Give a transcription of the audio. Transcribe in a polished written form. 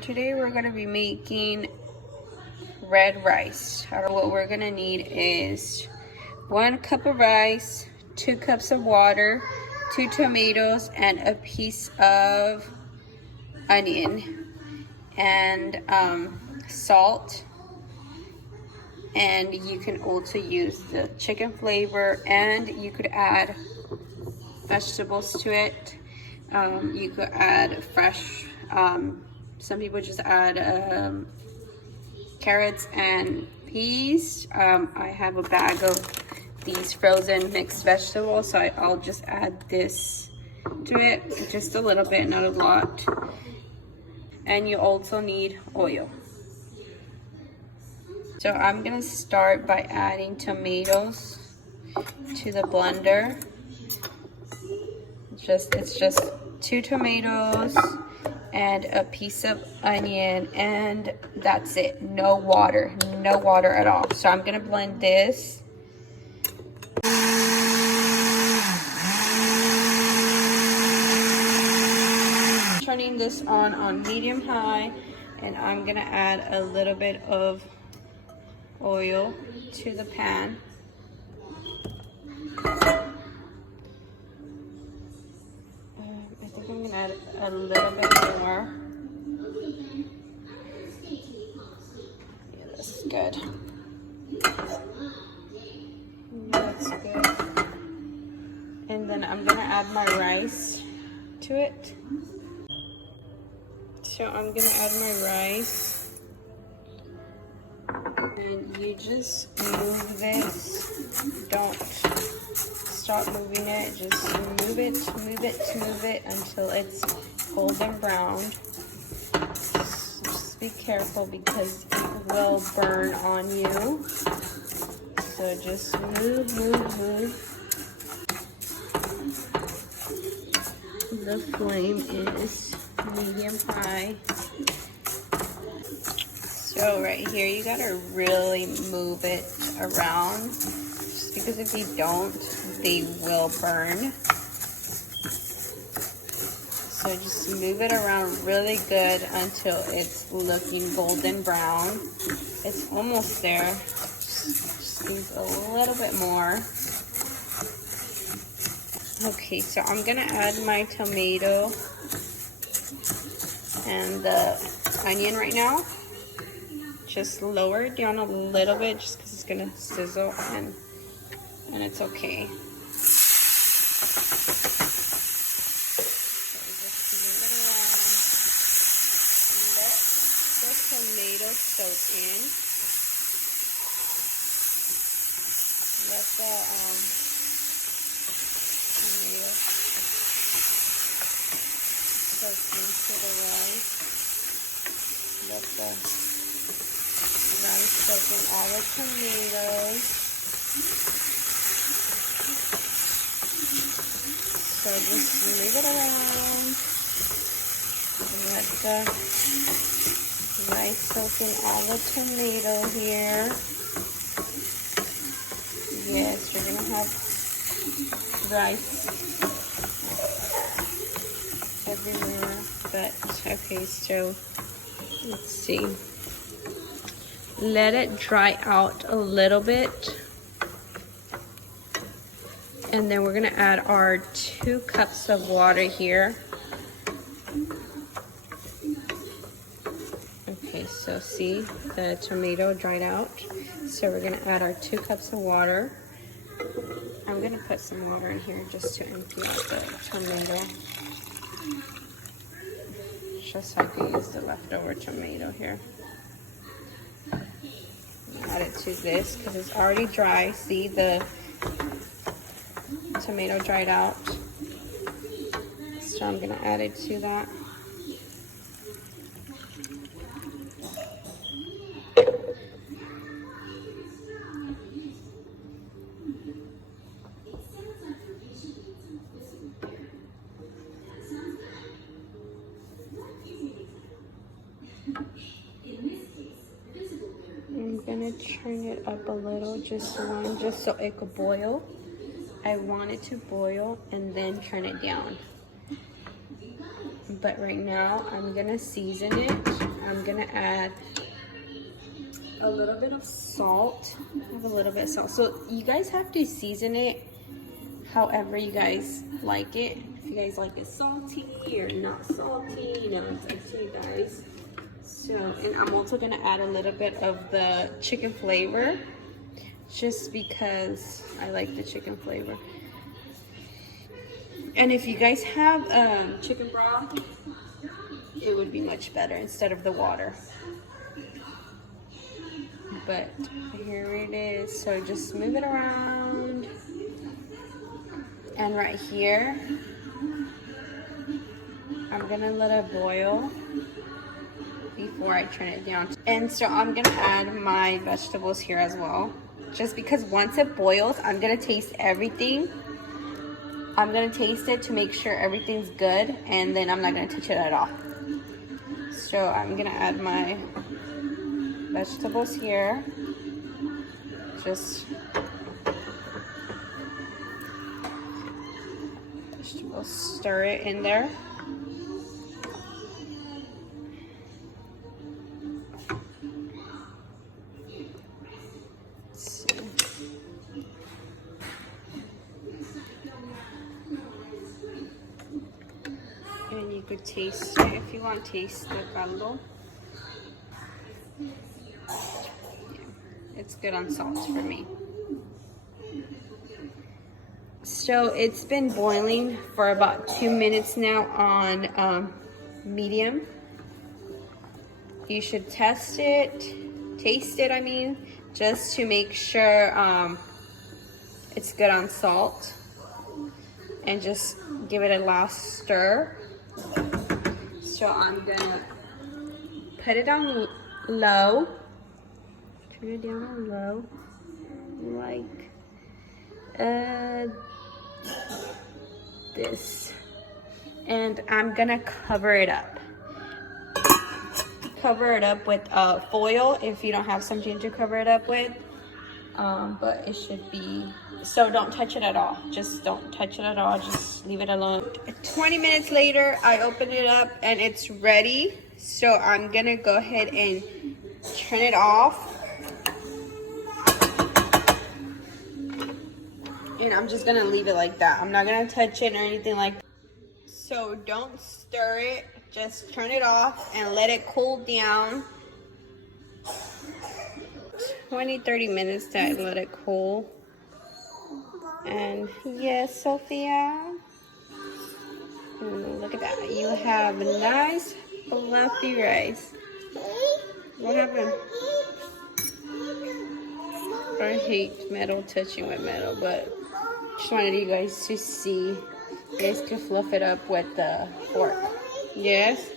Today we're going to be making red rice. What we're going to need is 1 cup of rice, 2 cups of water, 2 tomatoes, and a piece of onion, and salt. And you can also use the chicken flavor, and you could add vegetables to it. You could add fresh, some people just add carrots and peas. I have a bag of these frozen mixed vegetables, so I'll just add this to it, just a little bit, not a lot. And you also need oil. So I'm gonna start by adding tomatoes to the blender. It's just 2 tomatoes and a piece of onion, and that's it. No water at all. So I'm gonna blend this. Turning this on medium high, and I'm gonna add a little bit of oil to the pan. I think I'm gonna add a little bit more. Yeah, this is good. Yeah, that's good. And then I'm gonna add my rice to it. So I'm gonna add my rice. And you just move this. Don't stop moving it. Just move it until it's golden brown. Just be careful because it will burn on you. So just move. The flame is medium high. So right here, you gotta really move it around, just because if you don't, they will burn. So just move it around really good until it's looking golden brown. It's almost there. Just needs a little bit more. Okay, so I'm gonna add my tomato and the onion right now. Just lower it down a little bit, just because it's gonna sizzle, and it's okay. So just move it around. Let the tomato soak in. Let the tomato soak into the rice. Let the rice soak in all the tomatoes. So just move it around. Let the rice soak in all the tomato here. Yes, you're gonna have rice everywhere. But okay, so let's see. Let it dry out a little bit. And then we're gonna add our 2 cups of water here. Okay, so see, the tomato dried out. So we're gonna add our 2 cups of water. I'm gonna put some water in here just to empty out the tomato. Just so I can use the leftover tomato here. Add it to this because it's already dry. See, the tomato dried out. So I'm gonna add it to that. I'm gonna turn it up a little, just so it could boil. I want it to boil and then turn it down. But right now I'm gonna season it gonna add a little bit of salt. I have a little bit of salt. So you guys have to season it however you guys like it. If you guys like it salty or not salty, you know, it's up to you guys. So, and I'm also gonna add a little bit of the chicken flavor, just because I like the chicken flavor. And if you guys have chicken broth, it would be much better instead of the water. But here it is. So just move it around. And right here, I'm gonna let it boil before I turn it down. And so I'm gonna add my vegetables here as well. Just because once it boils, I'm gonna taste everything. I'm gonna taste it to make sure everything's good, and then I'm not gonna touch it at all. So I'm gonna add my vegetables here. Just vegetables, stir it in there. And you could taste it if you want to taste the caldo. It's good on salt for me. So it's been boiling for about 2 minutes now on medium. You should taste it, I mean, just to make sure it's good on salt. And just give it a last stir. So I'm gonna put it on low. Turn it down on low, like this. And I'm gonna cover it up. Cover it up with foil if you don't have something to cover it up with. But it should be, so don't touch it at all. Just don't touch it at all, just leave it alone. 20 minutes later, I opened it up and it's ready. So I'm gonna go ahead and turn it off. And I'm just gonna leave it like that. I'm not gonna touch it or anything like that. So don't stir it, just turn it off and let it cool down. 20-30 minutes to let it cool. And yes, Sophia, look at that. You have nice fluffy rice. What happened? I hate metal, touching with metal, but just wanted you guys to see. You guys can fluff it up with the fork. Yes?